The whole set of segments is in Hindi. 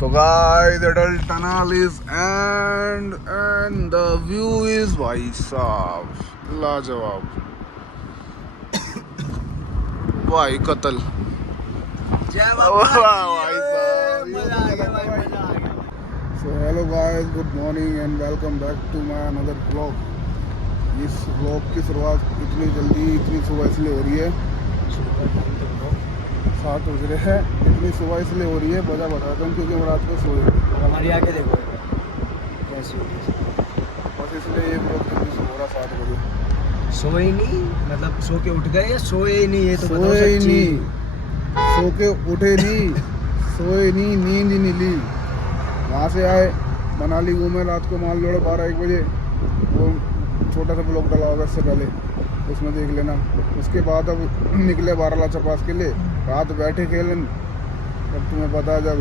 तो guys Atal tunnel is and the view is भाई साहब लाजवाब। भाई कतल so hello guys, good morning and welcome back to my another blog. इस ब्लॉग की शुरुआत इतनी जल्दी इतनी सुबह इसलिए हो रही है, 7 बज रहे हैं। इतनी सुबह इसलिए हो रही है, वजह बताता हूँ, क्योंकि हम रात को सोए। हमारी आगे देखो कैसी होगी। बस इसलिए एक ब्लॉग जल्दी से हो रहा 7 बजे। सोए नहीं मतलब सो के उठ गए या सोए ही नहीं? ये तो बताओ सोए ही सच्ची। नहीं, सो के उठे नहीं, सोए नहीं, नींद ही नहीं ली। वहाँ से आए, मनाली घूमे, रात को मान लो 12-1 बजे। वो छोटा सा ब्लॉग डाला होगा इससे पहले, उसमें देख लेना। उसके बाद अब निकले बारालाचा पास के लिए। रात बैठे खेलन, अब तुम्हें पता है, जब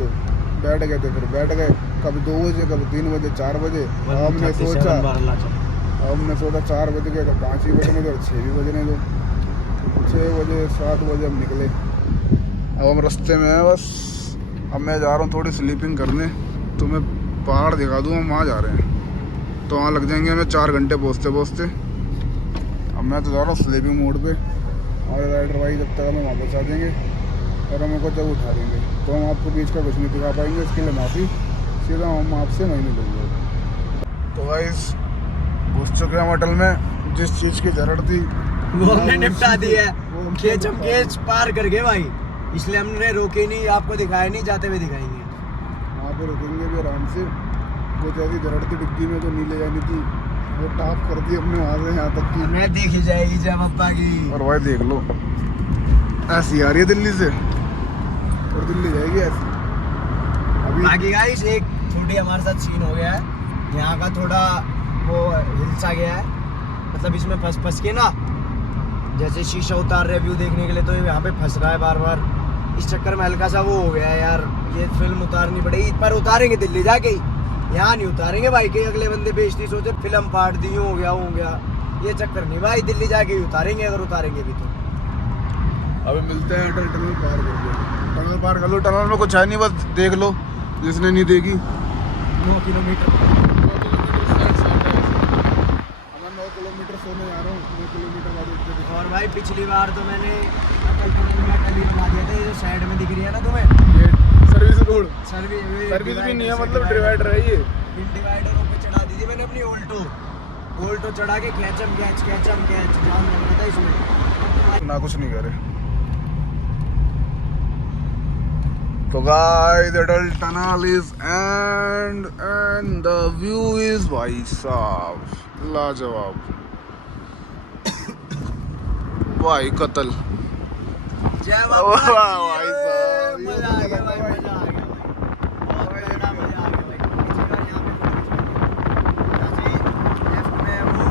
बैठ गए थे फिर बैठ गए, कभी 2 बजे कभी 3 बजे 4 बजे। हमने सोचा 4 बजे गए तो 5 ही बजने दो, 6 भी बजने दो। 6 बजे 7 बजे हम निकले। अब हम रास्ते में हैं बस। अब मैं जा रहा हूँ थोड़ी स्लीपिंग करने। तुम्हें पहाड़ दिखा दूँ, हम वहाँ जा रहे हैं। तो वहाँ लग जाएंगे हमें 4 घंटे पहुँचते पहुँचते। अब मैं तो जा रहा हूँ स्लीपिंग मोड पे, और राइडर भाई जब तक हमें वहाँ पहुँचा देंगे और हम को जब उठा देंगे, तो हम आपको बीच का कुछ नहीं दिखा पाएंगे। इसके लिए माफ़ी, सीधा हम आपसे नहीं मिलेंगे। तो गाइस घुस चुके हैं होटल में। जिस चीज़ की ज़रूरत थी वो हमने निपटा दी है। खेच हम खेच पार कर गए भाई, इसलिए हमने रोके नहीं, आपको दिखाया नहीं, जाते हुए दिखाएंगे। वहाँ पे रुकेंगे भी आराम से। कुछ ऐसी ज़रूरत थी डिग्गी में जो नहीं ले जानी थी, वो टाप कर दी हमने वहाँ से यहाँ तक की। हमें देखी जाएगी जब अब्बा की। और भाई देख लो, ऐसी आ रही है दिल्ली से, और दिल्ली जाएगी ऐसी। अभी बाकी गाइस एक थोड़ी हमारे साथ सीन हो गया है। यहाँ का थोड़ा वो हिलसा गया है, मतलब इसमें फंस के ना, जैसे शीशा उतार रहे व्यू देखने के लिए, तो यहाँ पे फंस रहा है बार बार। इस चक्कर में हल्का सा वो हो गया है यार, ये फिल्म उतारनी पड़ेगी। पर उतारेंगे दिल्ली जाके ही, यहाँ नहीं उतारेंगे भाई। के अगले बंदे बेइज्जती सोचे फिल्म फाड़ दी, हो गया। ये चक्कर नहीं भाई, दिल्ली जाके ही उतारेंगे, अगर उतारेंगे भी तो। अभी मिलते हैं अटल टनल पार करके। टनल पार कर लो, टनल में कुछ है नहीं, बस देख लो जिसने नहीं देखी। 9 किलोमीटर मैं 9 किलोमीटर सोने जा रहा हूँ। 9 किलोमीटर बाद उठ के और भाई पिछली बार तो मैंने अटल टनल में टली बना दिया था, जो साइड में दिख रही है ना तुम्हें, ये सर्विस रोड, सर्विस सर्विस भी नहीं है, मतलब डिवाइडर है ये। इन डिवाइडरों पे चढ़ा दी थी मैंने अपनी ऑल्टो चढ़ा के कैचम कैच जाम लग था इसमें। ना कुछ नहीं करे। तो guys Atal tunnel is and the view is भाई साहब लाजवाब। भाई कतल जय भाई साहब, मजा आ गया भाई, मजा आ गया बहुत बड़ा मजा आ गया भाई। पिछली बार यहाँ पे लेफ्ट में वो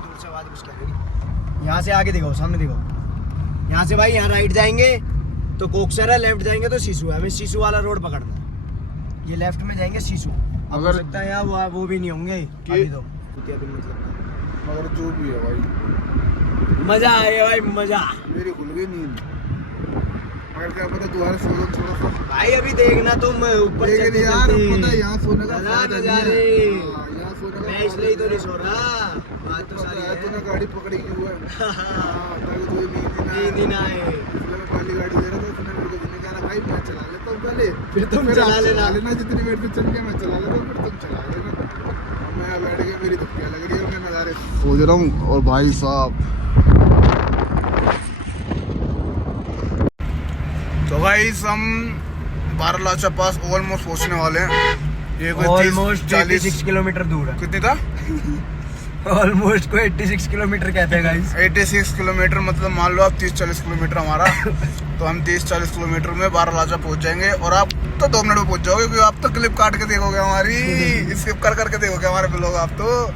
दूर से आवाज कुछ करेगी। यहाँ से आगे देखो, सामने देखो। यहाँ से भाई यहाँ राइट जाएंगे तो कोकसर है, लेफ्ट जाएंगे तो सीसू है। हमें सीसू वाला रोड पकड़ना है। ये लेफ्ट में जाएंगे सीसू। अब हो सकता है यहाँ वो भी नहीं होंगे अभी तो, मगर जो भी है भाई, मजा आएगा भाई, मजा। मेरी खुल गई नींद। मगर क्या पता तुम्हारे सोलो थोड़ा सा भाई अभी देखना तुम ऊपर लेकिन यार पता है यहाँ सोने का नजारे। यहाँ सोने का मैं इसलिए तो नहीं सो रहा, बात तो सारी है। तूने गाड़ी पकड़ी क्यों है? ताकि तुझे नींद ही ना आए। मैं पहली गाड़ी दे रहा था, उसने मेरे को जिन्हें कहा भाई मैं चला लेता हूँ पहले, फिर तुम चला लेना। जितनी देर से चल गया मैं चला लेता हूँ, फिर तुम चला लेना। मैं बैठ गया, मेरी तो क्या लग रही है, मैं नज़ारे सोच रहा हूँ। और भाई साहब तो गाइस हम बारालाचा पास ऑलमोस्ट पहुंचने वाले हैं। ये कोई ऑलमोस्ट 46 किलोमीटर दूर है। कितनी था? ऑलमोस्ट को 86 किलोमीटर कहते हैं गाइस। 86 किलोमीटर मतलब मान लो आप 30-40 किलोमीटर हमारा। तो हम 30-40 किलोमीटर में बारालाचा पहुंच जाएंगे। और आप तो 2 मिनट में पहुंच जाओगे, क्योंकि आप तो क्लिप काट के देखोगे हमारी, स्किप कर करके देखोगे हमारे ब्लॉग। आप तो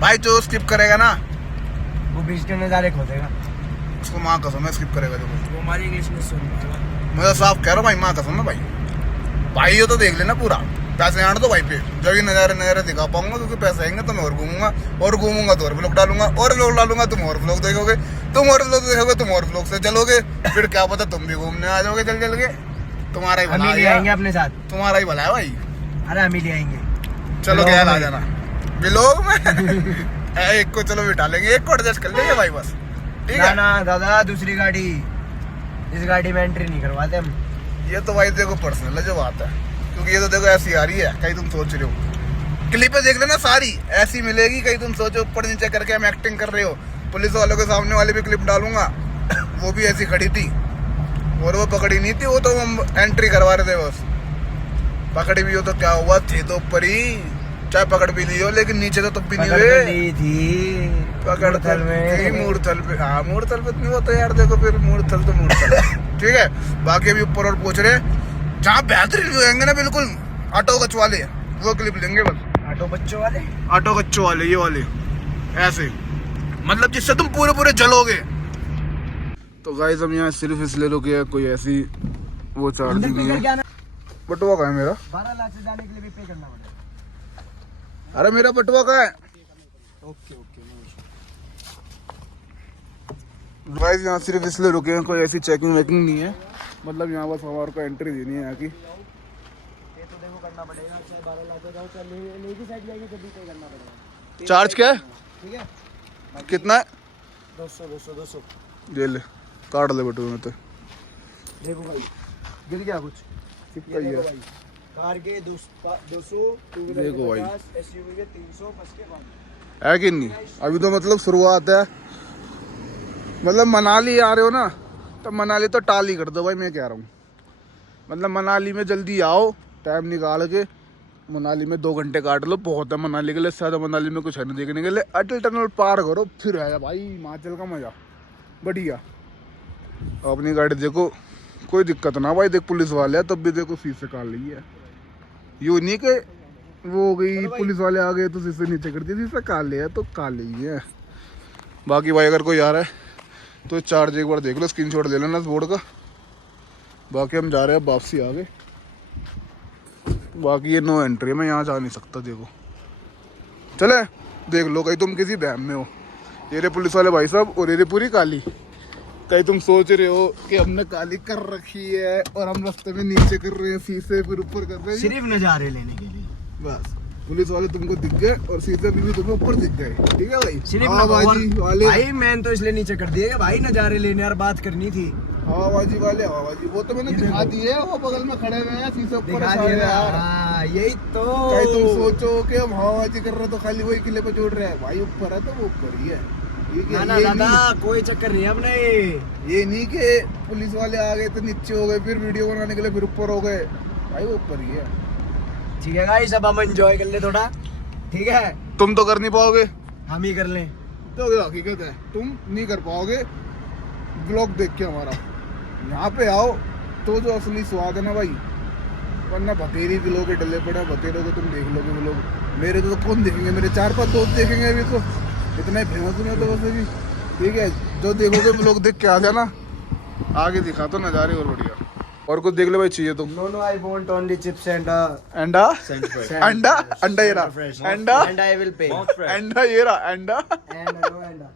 भाई जो स्किप करेगा ना, वो बीच के नजारे खोदेगा, उसको माँ कसम है स्किप करेगा। जो वो हमारी इंग्लिश में सुन। मैं तो साफ कह रहा हूँ भाई, माँ कसम है भाई। भाई ये तो देख लेना पूरा, पैसे आने तो भाई पे, जब ये नज़ारे दिखा पाऊंगा, क्योंकि पैसे आएंगे तो मैं और घूमूंगा तो और ब्लॉग डालूंगा, तुम और ब्लॉग देखोगे, तुम और ब्लॉग से चलोगे, फिर क्या पता तुम भी घूमने आ जाओगे चल के। तुम्हारा ही हम भला ही ले है, आएंगे अपने साथ। तुम्हारा ही भला है भाई। अरे हम ही ले आएंगे। चलो क्या आ जाना बिलोग में एक को चलो बिठा लेंगे, एक को एडजस्ट कर लेंगे भाई बस, ठीक ना है। ना दादा, दूसरी गाड़ी, इस गाड़ी में एंट्री नहीं करवाते हम। ये तो भाई देखो पर्सनल है जो बात है, क्योंकि ये तो देखो ऐसी आ रही है, कहीं तुम सोच रहे हो क्लिप देख लेना सारी ऐसी मिलेगी, कहीं तुम सोचो ऊपर नीचे करके हम एक्टिंग कर रहे हो। पुलिस वालों के सामने वाली भी क्लिप डालूंगा, वो भी ऐसी खड़ी थी और वो पकड़ी नहीं थी, वो तो हम एंट्री करवा रहे थे बस। पकड़ी भी हो तो क्या हुआ, थे तो ऊपर ही, चाहे पकड़ भी ली हो लेकिन नीचे तो तब भी नहीं हुए। पकड़ थल में मूर्थल पे, हाँ मूर्थल पे नहीं होता यार, देखो फिर मूर्थल तो मूर्थल ठीक है। बाकी अभी ऊपर और पूछ रहे जहाँ बेहतरीन व्यू आएंगे ना बिल्कुल ऑटो कच वाले, वो क्लिप लेंगे बस। ऑटो बच्चों वाले, ऑटो कच्चों वाले, ये वाले ऐसे, मतलब जिससे तुम पूरे पूरे जलोगे। तो गाइस हम यहाँ सिर्फ इसलिए रुके हैं, कोई ऐसी वो चार्ज नहीं है। बटुआ कहाँ है मेरा? 12 लाख से जाने के लिए भी पे करना पड़ेगा। अरे मेरा बटुआ कहाँ है? Okay okay. गाइस यहाँ सिर्फ इसलिए रुके हैं, कोई ऐसी चेकिंग वेकिंग नहीं है, मतलब यहाँ बस हमारे को एंट्री देनी है यहाँ की। ये तो देखो करना पड़ेगा, चाहे 12 लाख का जाओ, चाहे नहीं की साइड जाएगी तो भी पे करना पड़ेगा। चार्ज क्या है? ठीक है, कितना है? 200 200 200। ये ले काट ले बटुए में तो। देखो भाई गिर गया कुछ, कितना ही है? कार के 200, देखो भाई। एसयूवी के 300, बस के बाद है कि नहीं? अभी तो मतलब शुरुआत है, मतलब मनाली आ रहे हो ना तो मनाली तो टाल ही कर दो भाई, मैं कह रहा हूँ। मतलब मनाली में जल्दी आओ, टाइम निकाल के मनाली में 2 घंटे काट लो, बहुत है मनाली के लिए, ज़्यादा मनाली में कुछ है नहीं देखने के लिए। अटल टनल पार करो फिर है भाई हिमाचल का मज़ा बढ़िया। अपनी गाड़ी देखो, कोई दिक्कत ना भाई, देख पुलिस वाले हैं तब भी देखो शीशे काट ली है, यूँ नहीं कि वो हो गई पुलिस वाले आ गए तो शीशे नीचे कर दिए, शीशे काट लिया तो काट ली है। बाकी भाई अगर कोई आ रहा है तो चार्ज एक बार देख लो, स्क्रीनशॉट ले लेना इस बोर्ड का। बाकी हम जा रहे हैं वापसी आगे, बाकी ये नो एंट्री है, मैं यहाँ जा नहीं सकता। देखो चले देख लो, कहीं तुम किसी डैम में हो, ये रे पुलिस वाले भाई साहब और ये रे पूरी काली, कहीं तुम सोच रहे हो कि हमने काली कर रखी है और हम रास्ते में नीचे कर रहे हैं शीशे, फिर ऊपर कर रहे हैं, सिर्फ नजारे लेने के लिए बस। पुलिस वाले तुमको दिख गए और शीशे भी तुम्हें ऊपर दिख गए, ठीक है भाई। सिर्फ हवाबाजी वाले, भाई मैंने तो इसलिए नीचे कर दिया भाई, नजारे लेने और बात करनी थी। हवाबाजी वाले, हवाबाजी वो तो मैंने दिखा दी है, वो बगल में खड़े हुए हैं शीशे ऊपर दिखा सारे दिया यार। हाँ, यही तो। कहीं तुम सोचो कि हम हवाबाजी कर रहे हैं तो खाली वही किले पे जोड़ रहे हैं, भाई ऊपर है तो वो ऊपर ही है, ठीक है। ना ये दादा नहीं, कोई चक्कर नहीं है अपने। ये नहीं कि पुलिस वाले आ गए तो नीचे हो गए, फिर वीडियो बनाने के लिए फिर ऊपर हो गए, भाई वो ऊपर ही है, ठीक है गाइस, अब हम एंजॉय कर ले थोड़ा, ठीक है। तुम तो कर नहीं पाओगे, हम ही कर लें तो ये हकीकत है, तुम नहीं कर पाओगे। ब्लॉग देख के हमारा यहाँ पे आओ तो जो असली स्वाद है ना भाई, वरना बतेरी किलो के डले पड़े, बतेरों को तुम देख लोगे ब्लॉग, मेरे तो कौन देखेंगे, मेरे 4-5 दोस्त देखेंगे अभी तो, इतना ही फेमस नहीं तो वैसे भी, ठीक है। जो देखोगे ब्लॉग देख के आ जाना, आगे दिखा तो नज़ारे और बढ़िया। और कुछ देख ले भाई चाहिए तो। No no I want only chips and अंडा अंडा अंडा ये रहा, अंडा एंड आई विल पे अंडा ये रहा, अंडा एंड नो अंडा।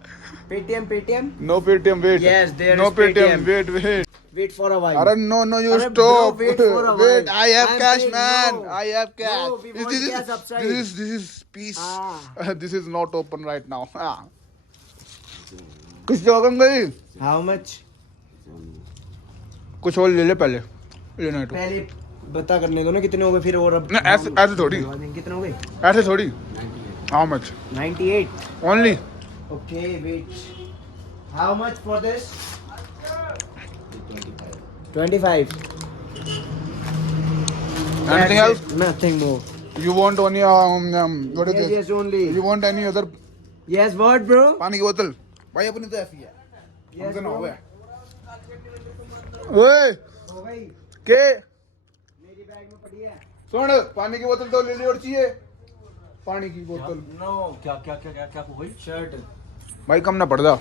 Paytm no Paytm, wait, Yes, there no is Paytm, Paytm. Wait for a while. अरे नो यू अरे stop, bro, wait for a while. Wait, I have I'm cash saying मैन, no. I have No, we cash, want cash upside. This is piece, this is not open right now. कुछ जोगम गई, हाउ मच? कुछ और ले ले पहले, लेना है तो पहले बता करने दो ना कितने हो गए, फिर और अब ना, ऐसे थोड़ी, कितने हो गए? ऐसे थोड़ी। How much? 98 only. Okay wait, how much for this? 25 Anything else? Nothing more. You want only what is Yes, this? yes, only. You want any other? Yes, what bro? पानी की बोतल भाई, अपनी तो ऐसी है, हमसे ना bro. होवे। ओए हो गई, के मेरी बैग में पड़ी है। सुन, पानी की बोतल तो ले ली, और चाहिए पानी की बोतल नो क्या हो गई? शर्ट भाई कम ना पड़ जा,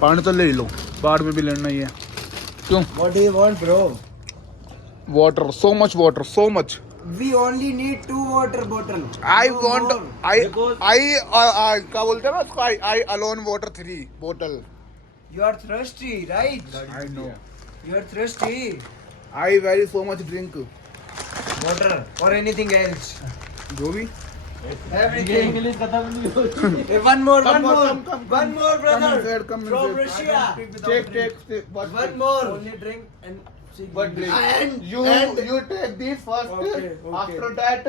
पानी तो ले ही लो, बाद में भी लेना ही है। क्यों? What do you want bro? Water, so much water, so much. We only need 2 water bottle. I No want, more. आई क्या बोलते हैं ना उसको, आई अलोन वाटर 3 बोतल। You are thirsty, right? I know, You are thirsty. I very so much drink Water or anything else. जो भी Everything. इंग्लिश खत्म नहीं होती। Hey, one more, Come one on, more, come, one more, brother. come From inside. Russia. take One more. Only drink and but drink And- you and- you take this first Okay. after that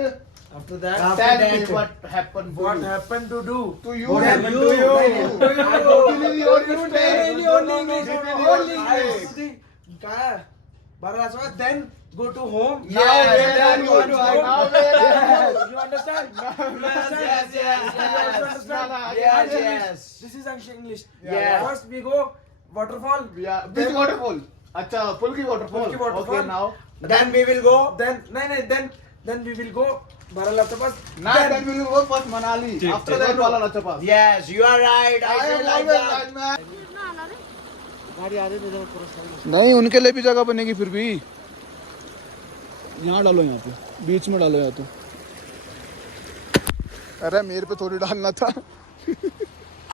after that, After tell me that, what happened to what you. happened to do? To you. What happened to to you? To you. I don't This is your mistake. Only English. This is your Only mistake. English. क्या? Baraswa, then go to home. Now where are you? want to go? Now where are you? You understand? Yes, yes, You also yes. understand? Yes, yes. This is actually English. Yeah. First we go waterfall. Yeah. Which waterfall? अच्छा पुल की waterfall. पुल की waterfall. Okay now. Then we will go. Then then we will go Baralatapas. Now then we will go first Manali. After that वाला Lachapal. Yes, you are right. I I feel am like always that. like man. गाड़ी आ रही है इधर पूरा साइड। नहीं उनके लिए भी जगह बनेगी फिर भी यहाँ डालो यहाँ पे बीच में डालो या तो अरे मेरे पे थोड़ी डालना था